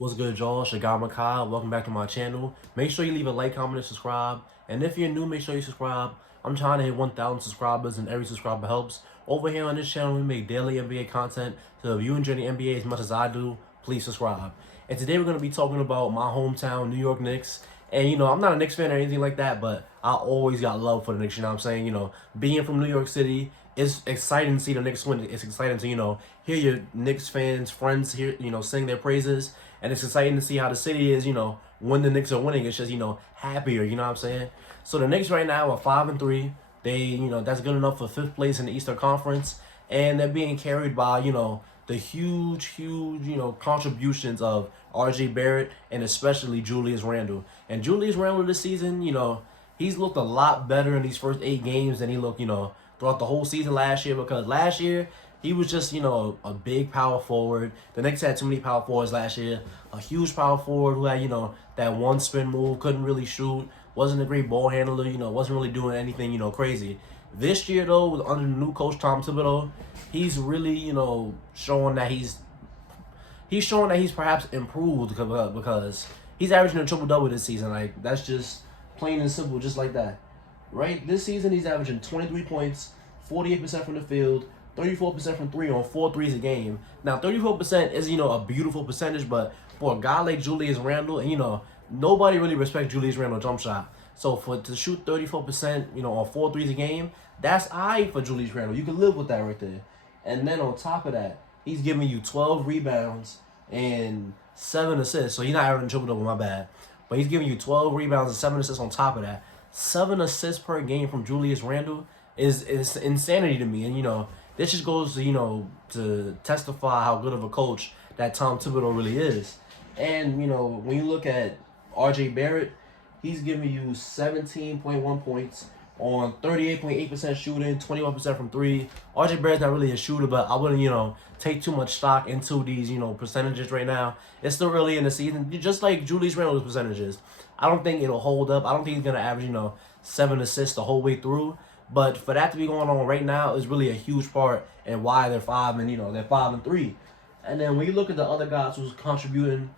What's good, y'all? Makai. Welcome back to my channel. Make sure you leave a like, comment, and subscribe. And if you're new, make sure you subscribe. I'm trying to hit 1,000 subscribers, and every subscriber helps. Over here on this channel, we make daily NBA content. So if you enjoy the NBA as much as I do, please subscribe. And today we're going to be talking about my hometown, New York Knicks. And, I'm not a Knicks fan or anything like that, but I always got love for the Knicks, you know what I'm saying? Being from New York City, it's exciting to see the Knicks win. It's exciting to, hear your Knicks fans, friends here, sing their praises. And it's exciting to see how the city is, when the Knicks are winning. It's just, happier, you know what I'm saying? So the Knicks right now are 5-3. They, that's good enough for 5th place in the Eastern Conference. And they're being carried by, the huge, contributions of R.J. Barrett and especially Julius Randle. And Julius Randle this season, he's looked a lot better in these first 8 games than he looked, throughout the whole season last year. Because last year, he was just, a big power forward. The Knicks had too many power forwards last year. A huge power forward who had, that one spin move, couldn't really shoot, wasn't a great ball handler, wasn't really doing anything, crazy. This year, though, under the new coach, Tom Thibodeau, he's really, showing that he's showing that he's perhaps improved because he's averaging a triple-double this season. Like, that's just plain and simple, just like that. Right? This season, he's averaging 23 points, 48% from the field, 34% from 3 on 4 threes a game. Now, 34% is, a beautiful percentage, but for a guy like Julius Randle, and, nobody really respects Julius Randle jump shot. So to shoot 34%, on 4 threes a game, that's high for Julius Randle. You can live with that right there. And then on top of that, he's giving you 12 rebounds and 7 assists. So he's not averaging triple-double, my bad. But he's giving you 12 rebounds and 7 assists on top of that. 7 assists per game from Julius Randle is insanity to me. And, this just goes to, to testify how good of a coach that Tom Thibodeau really is. And, when you look at R.J. Barrett, he's giving you 17.1 points on 38.8% shooting, 21% from 3. R.J. Barrett's not really a shooter, but I wouldn't, take too much stock into these, percentages right now. It's still early in the season, just like Julius Randle's percentages. I don't think it'll hold up. I don't think he's going to average, 7 assists the whole way through. But for that to be going on right now is really a huge part in why they're 5-3. And then when you look at the other guys who's contributing,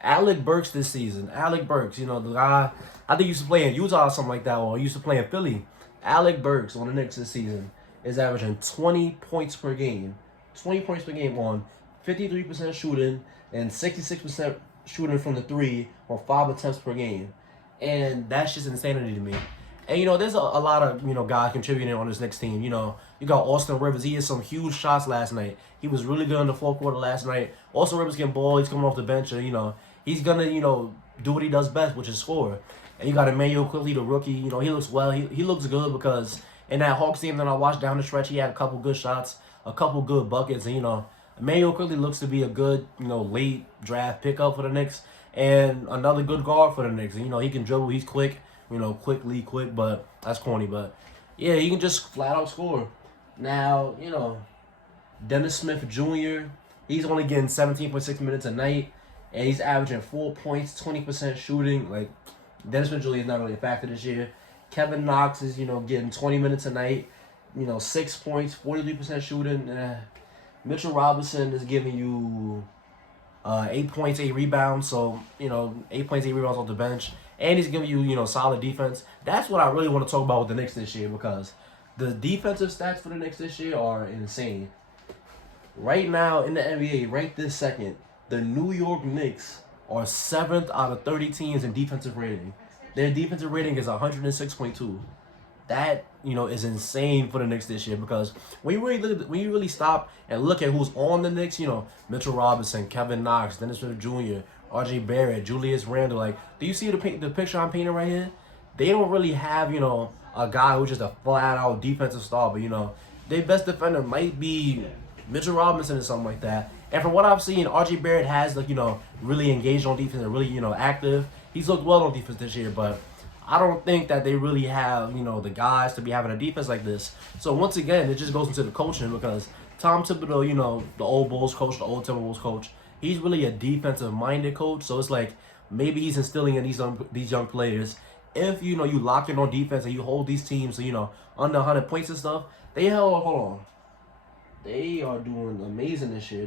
Alec Burks this season. Alec Burks, the guy I think used to play in Utah or something like that, or used to play in Philly. Alec Burks on the Knicks this season is averaging 20 points per game. 20 points per game on 53% shooting and 66% shooting from the 3 on 5 attempts per game. And that's just insanity to me. And, there's a lot of, guys contributing on this Knicks team. You got Austin Rivers. He hit some huge shots last night. He was really good in the fourth quarter last night. Austin Rivers can ball. He's coming off the bench. And, he's going to, do what he does best, which is score. And you got Emmanuel Quickly, the rookie. He looks well. He looks good because in that Hawks game that I watched down the stretch, he had a couple good shots, a couple good buckets. And, Emmanuel Quickly looks to be a good, late draft pickup for the Knicks. And another good guard for the Knicks. And, he can dribble. He's quick. Quick, but that's corny. But, yeah, he can just flat out score. Now, Dennis Smith Jr., he's only getting 17.6 minutes a night, and he's averaging 4 points, 20% shooting. Like, Dennis Smith Jr. is not really a factor this year. Kevin Knox is, getting 20 minutes a night, 6 points, 43% shooting. Mitchell Robinson is giving you 8 points, 8 rebounds. So, 8 points, 8 rebounds off the bench. And he's giving you, solid defense. That's what I really want to talk about with the Knicks this year because the defensive stats for the Knicks this year are insane. Right now in the NBA, right this second, the New York Knicks are 7th out of 30 teams in defensive rating. Their defensive rating is 106.2. That, is insane for the Knicks this year because when you really stop and look at who's on the Knicks, Mitchell Robinson, Kevin Knox, Dennis Smith Jr., R.J. Barrett, Julius Randle. Like, do you see the picture I'm painting right here? They don't really have, a guy who's just a flat-out defensive star. But, their best defender might be Mitchell Robinson or something like that. And from what I've seen, R.J. Barrett has, like, really engaged on defense and really, active. He's looked well on defense this year, but I don't think that they really have, the guys to be having a defense like this. So, once again, it just goes into the coaching because Tom Thibodeau, the old Bulls coach, the old Timberwolves coach, he's really a defensive-minded coach, so it's like maybe he's instilling in these young players. If, you lock in on defense and you hold these teams to, under 100 points and stuff, they are doing amazing this year.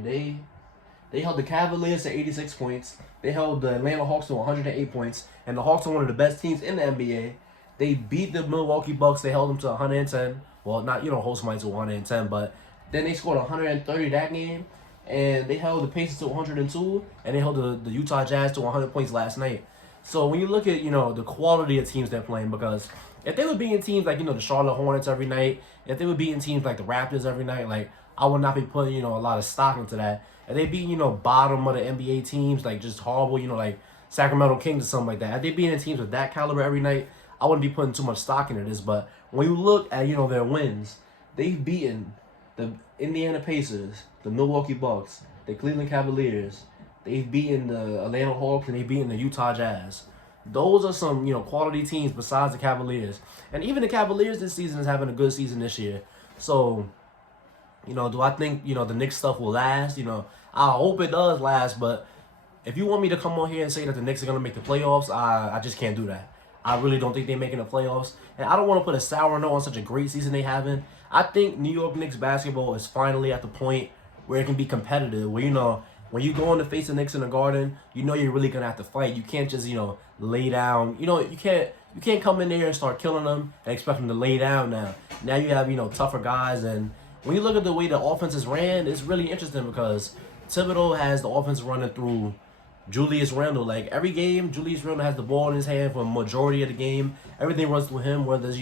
They held the Cavaliers to 86 points. They held the Atlanta Hawks to 108 points. And the Hawks are one of the best teams in the NBA. They beat the Milwaukee Bucks. They held them to 110. Well, not, hold somebody to 110, but then they scored 130 that game. And they held the Pacers to 102. And they held the Utah Jazz to 100 points last night. So when you look at, the quality of teams they're playing, because if they were beating teams like, the Charlotte Hornets every night, if they were beating teams like the Raptors every night, like, I would not be putting, a lot of stock into that. If they beat, bottom of the NBA teams, like just horrible, like Sacramento Kings or something like that. If they beating teams with that caliber every night, I wouldn't be putting too much stock into this. But when you look at, their wins, they've beaten the Indiana Pacers, the Milwaukee Bucks, the Cleveland Cavaliers. They've beaten the Atlanta Hawks, and they've beaten the Utah Jazz. Those are some, quality teams besides the Cavaliers. And even the Cavaliers this season is having a good season this year. So, do I think, the Knicks stuff will last? I hope it does last, but if you want me to come on here and say that the Knicks are going to make the playoffs, I just can't do that. I really don't think they're making the playoffs. And I don't want to put a sour note on such a great season they having. I think New York Knicks basketball is finally at the point where it can be competitive, where, when you go in to face the Knicks in the Garden, you're really going to have to fight. You can't just, lay down. You can't come in there and start killing them and expect them to lay down now. Now you have, tougher guys. And when you look at the way the offense is ran, it's really interesting because Thibodeau has the offense running through Julius Randle. Like, every game, Julius Randle has the ball in his hand for a majority of the game. Everything runs through him, whether it's,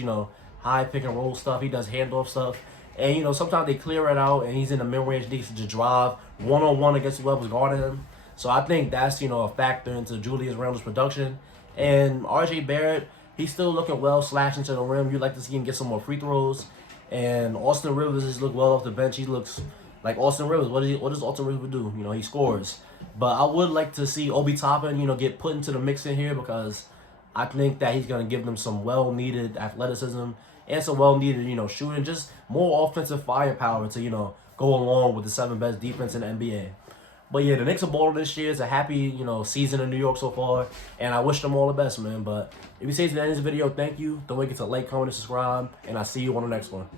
high pick and roll stuff. He does handoff stuff. And, sometimes they clear it out, and he's in the mid-range decent to drive one-on-one against whoever's guarding him. So I think that's, a factor into Julius Randle's production. And R.J. Barrett, he's still looking well, slashing to the rim. You'd like to see him get some more free throws. And Austin Rivers has looked well off the bench. He looks like Austin Rivers. What does Austin Rivers do? He scores. But I would like to see Obi Toppin, get put into the mix in here, because I think that he's going to give them some well-needed athleticism and some well-needed, shooting, just more offensive firepower to, go along with the 7th best defense in the NBA. But yeah, the Knicks are balling this year. It's a happy, season in New York so far, and I wish them all the best, man. But if you say to the end of this video, thank you. Don't forget to like, comment, and subscribe, and I'll see you on the next one.